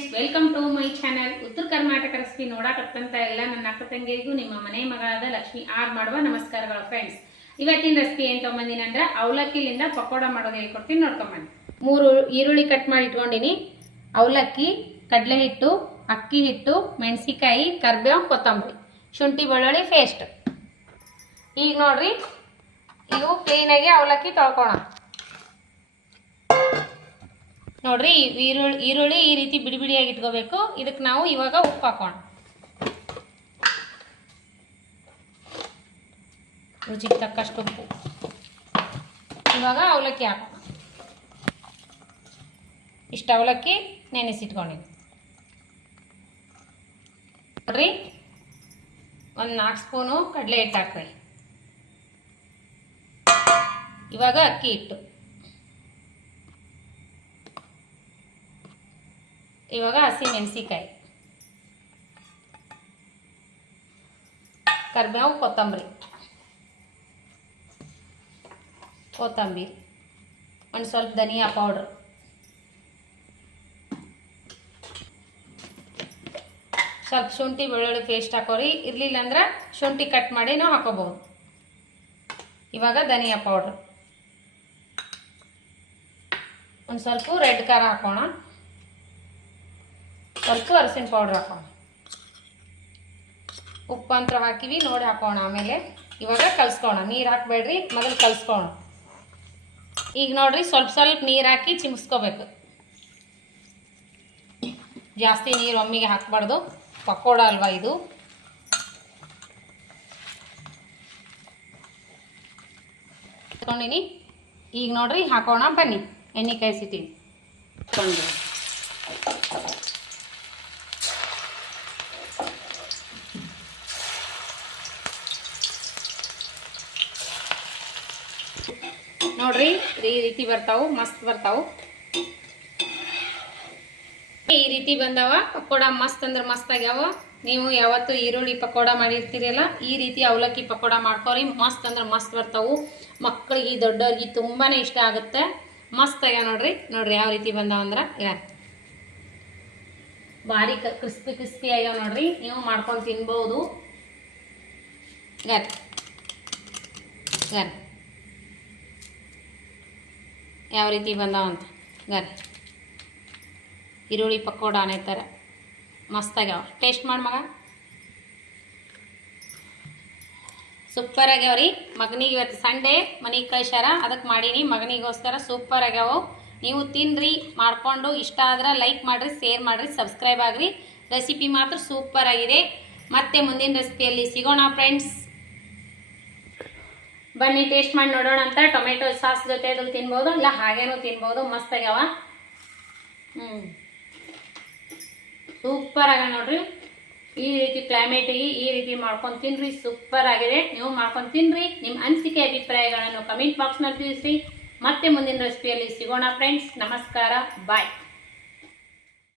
Friends, welcome to my channel. Uttara Karnataka recipe ನೋಡಕತ್ತಂತ ಎಲ್ಲ ನನ್ನ ಅಕ್ಕ ತಂಗಿಯರಿಗೂ ನಿಮ್ಮ ಮನೆ ಮಗಳಾದ ಲಕ್ಷ್ಮಿ ಆರ್ ಮಾಡುವ ನಮಸ್ಕಾರಗಳು. ಫ್ರೆಂಡ್ಸ್, ಇವತ್ತಿನ ರೆಸಿಪಿ ಏನು ತೊಗೊಂಬಂದಿನಿ ಅಂದ್ರೆ ಅವಲಕ್ಕಿಲಿಂದ ಪಕೋಡ ಮಾಡೋದು ಹೇಳ್ಕೊಡ್ತೀನಿ, ನೋಡ್ಕೊಂಬಂದು. 3 ಈರುಳ್ಳಿ ಕಟ್ ಮಾಡಿ ಇಟ್ಕೊಂಡಿನಿ. ಅವಲಕ್ಕಿ, ಕಡಲೆ ಹಿಟ್ಟು, ಅಕ್ಕಿ ಹಿಟ್ಟು, ಮೆಣಸಿಕಾಯಿ, ಕರಿಬೇವು, ಕೊತ್ತಂಬರಿ, ಶುಂಠಿ ಬೆಳ್ಳುಳ್ಳಿ ಪೇಸ್ಟ್. ಈಗ ನೋಡ್ರಿ, ಇವು ಕ್ಲೀನಾಗಿ ಅವಲಕ್ಕಿ ತೊಳ್ಕೋಣ. ನೋಡ್ರಿ, ಈರುಳ್ಳಿ ಈ ರೀತಿ ಬಿಡಿ ಬಿಡಿಯಾಗಿ ಇಟ್ಕೋಬೇಕು. ಇದಕ್ಕೆ ನಾವು ಇವಾಗ ಉಪ್ಪು ಹಾಕೋಣ, ರುಚಿಗೆ ತಕ್ಕಷ್ಟು ಉಪ್ಪು. ಇವಾಗ ಅವಲಕ್ಕಿ ಹಾಕೋಣ. ಇಷ್ಟು ಅವಲಕ್ಕಿ ನೆನೆಸಿಟ್ಕೊಂಡಿದ್ವಿ. ನೋಡ್ರಿ, ಒಂದು 4 ಸ್ಪೂನು ಕಡಲೆ ಹಿಟ್ಟು ಹಾಕ್ರಿ. ಇವಾಗ ಅಕ್ಕಿ ಹಿಟ್ಟು, ಇವಾಗ ಹಸಿ ಮೆಣಸಿಕಾಯಿ, ಕರಿಬೇವು, ಕೊತ್ತಂಬರಿ, ಒಂದು ಸ್ವಲ್ಪ ಧನಿಯಾ ಪೌಡ್ರ್, ಸ್ವಲ್ಪ ಶುಂಠಿ ಬೆಳ್ಳುಳ್ಳಿ ಪೇಸ್ಟ್ ಹಾಕೋರಿ. ಇರಲಿಲ್ಲ ಅಂದ್ರೆ ಶುಂಠಿ ಕಟ್ ಮಾಡಿ ನಾವು ಹಾಕೋಬಹುದು. ಇವಾಗ ಧನಿಯಾ ಪೌಡ್ರ್, ಒಂದು ಸ್ವಲ್ಪ ರೆಡ್ ಖಾರ ಹಾಕೋಣ, ಸ್ವಲ್ಪ ಅರಸಿನ ಪೌಡ್ರ್ ಹಾಕೋಣ, ಉಪ್ಪು ಅಂತ ಹಾಕಿವಿ ನೋಡಿ ಹಾಕೋಣ. ಆಮೇಲೆ ಇವಾಗ ಕಲಿಸ್ಕೋಣ. ನೀರು ಹಾಕಬೇಡ್ರಿ, ಮೊದಲು ಕಲಿಸ್ಕೋಣ. ಈಗ ನೋಡ್ರಿ, ಸ್ವಲ್ಪ ನೀರು ಹಾಕಿ ಚಿಮ್ಸ್ಕೋಬೇಕು. ಜಾಸ್ತಿ ನೀರು ಒಮ್ಮೆಗೆ ಹಾಕಬಾರ್ದು, ಪಕೋಡ ಅಲ್ವಾ ಇದು. ಹಾಕೊಂಡಿನಿ. ಈಗ ನೋಡ್ರಿ ಹಾಕೋಣ ಬನ್ನಿ. ಎಣ್ಣೆ ಕಾಯಿಸಿಟ್ಟಿನಿ. ನೋಡ್ರಿ, ಈ ರೀತಿ ಬರ್ತಾವು, ಮಸ್ತ್ ಬರ್ತಾವು. ಈ ರೀತಿ ಬಂದಾವ ಪಕೋಡ, ಮಸ್ತ್ ಅಂದ್ರೆ ಮಸ್ತ್ ಆಗ್ಯಾವ. ನೀವು ಯಾವತ್ತು ಈರುಳ್ಳಿ ಪಕೋಡ ಮಾಡಿರ್ತೀರಲ್ಲ, ಈ ರೀತಿ ಅವಲಕ್ಕಿ ಪಕೋಡ ಮಾಡ್ಕೊರಿ. ಮಸ್ತ್ ಅಂದ್ರೆ ಮಸ್ತ್ ಬರ್ತಾವು. ಮಕ್ಕಳಿಗೆ, ದೊಡ್ಡವ್ರಿಗೆ ತುಂಬಾನೇ ಇಷ್ಟ ಆಗುತ್ತೆ. ಮಸ್ತ್ ಆಗ್ಯಾವ ನೋಡ್ರಿ. ನೋಡ್ರಿ ಯಾವ ರೀತಿ ಬಂದಾವ ಅಂದ್ರೆ ಭಾರಿ ಕ್ರಿಸ್ಪಿ ಆಗ್ಯಾವ ನೋಡ್ರಿ. ನೀವು ಮಾಡ್ಕೊಂಡು ತಿನ್ಬಹುದು. ಯಾವ ರೀತಿ ಬಂದಾವ ಅಂತ ಈರುಳ್ಳಿ ಪಕೋಡ ಅನೇ ಥರ ಮಸ್ತ್ ಆಗ್ಯಾವ. ಟೇಸ್ಟ್ ಮಾಡಿ ಮಗ. ಸೂಪರ್ ಆಗ್ಯಾವ್ರಿ. ಮಗನಿಗೆ ಇವತ್ತು ಸಂಡೇ ಮನೆಗೆ ಕಳ್ಸ್ಯಾರ, ಅದಕ್ಕೆ ಮಾಡೀನಿ. ಮಗನಿಗೋಸ್ಕರ ಸೂಪರ್ ಆಗ್ಯಾವ. ನೀವು ತಿನ್ನಿರಿ, ಮಾಡಿಕೊಂಡು ಇಷ್ಟ ಆದ್ರೆ ಲೈಕ್ ಮಾಡಿರಿ, ಶೇರ್ ಮಾಡಿರಿ, ಸಬ್ಸ್ಕ್ರೈಬ್ ಆಗಿರಿ. ರೆಸಿಪಿ ಮಾತ್ರ ಸೂಪರ್ ಆಗಿದೆ. ಮತ್ತೆ ಮುಂದಿನ ರೆಸಿಪಿಯಲ್ಲಿ ಸಿಗೋಣ ಫ್ರೆಂಡ್ಸ್. ಬನ್ನಿ ಟೇಸ್ಟ್ ಮಾಡಿ ನೋಡೋಣ ಅಂತ. ಟೊಮೆಟೊ ಸಾಸ್ ಜೊತೆ ಅದ್ರಲ್ಲಿ ತಿನ್ಬೋದು, ಇಲ್ಲ ಹಾಗೇನೂ ತಿನ್ಬೋದು. ಮಸ್ತ್ ಆಗ್ಯಾವ. ಸೂಪರ್ ಆಗ್ಯಾವ ನೋಡ್ರಿ. ಈ ರೀತಿ ಕ್ಲೈಮೇಟಿಗೆ ಈ ರೀತಿ ಮಾಡ್ಕೊಂಡು ತಿನ್ರಿ, ಸೂಪರ್ ಆಗಿದೆ. ನೀವು ಮಾಡ್ಕೊಂಡು ತಿನ್ರಿ. ನಿಮ್ಮ ಅನಿಸಿಕೆ ಅಭಿಪ್ರಾಯಗಳನ್ನು ಕಮೆಂಟ್ ಬಾಕ್ಸ್ನಲ್ಲಿ ತಿಳಿಸ್ರಿ. ಮತ್ತೆ ಮುಂದಿನ ರೆಸಿಪಿಯಲ್ಲಿ ಸಿಗೋಣ ಫ್ರೆಂಡ್ಸ್. ನಮಸ್ಕಾರ, ಬಾಯ್.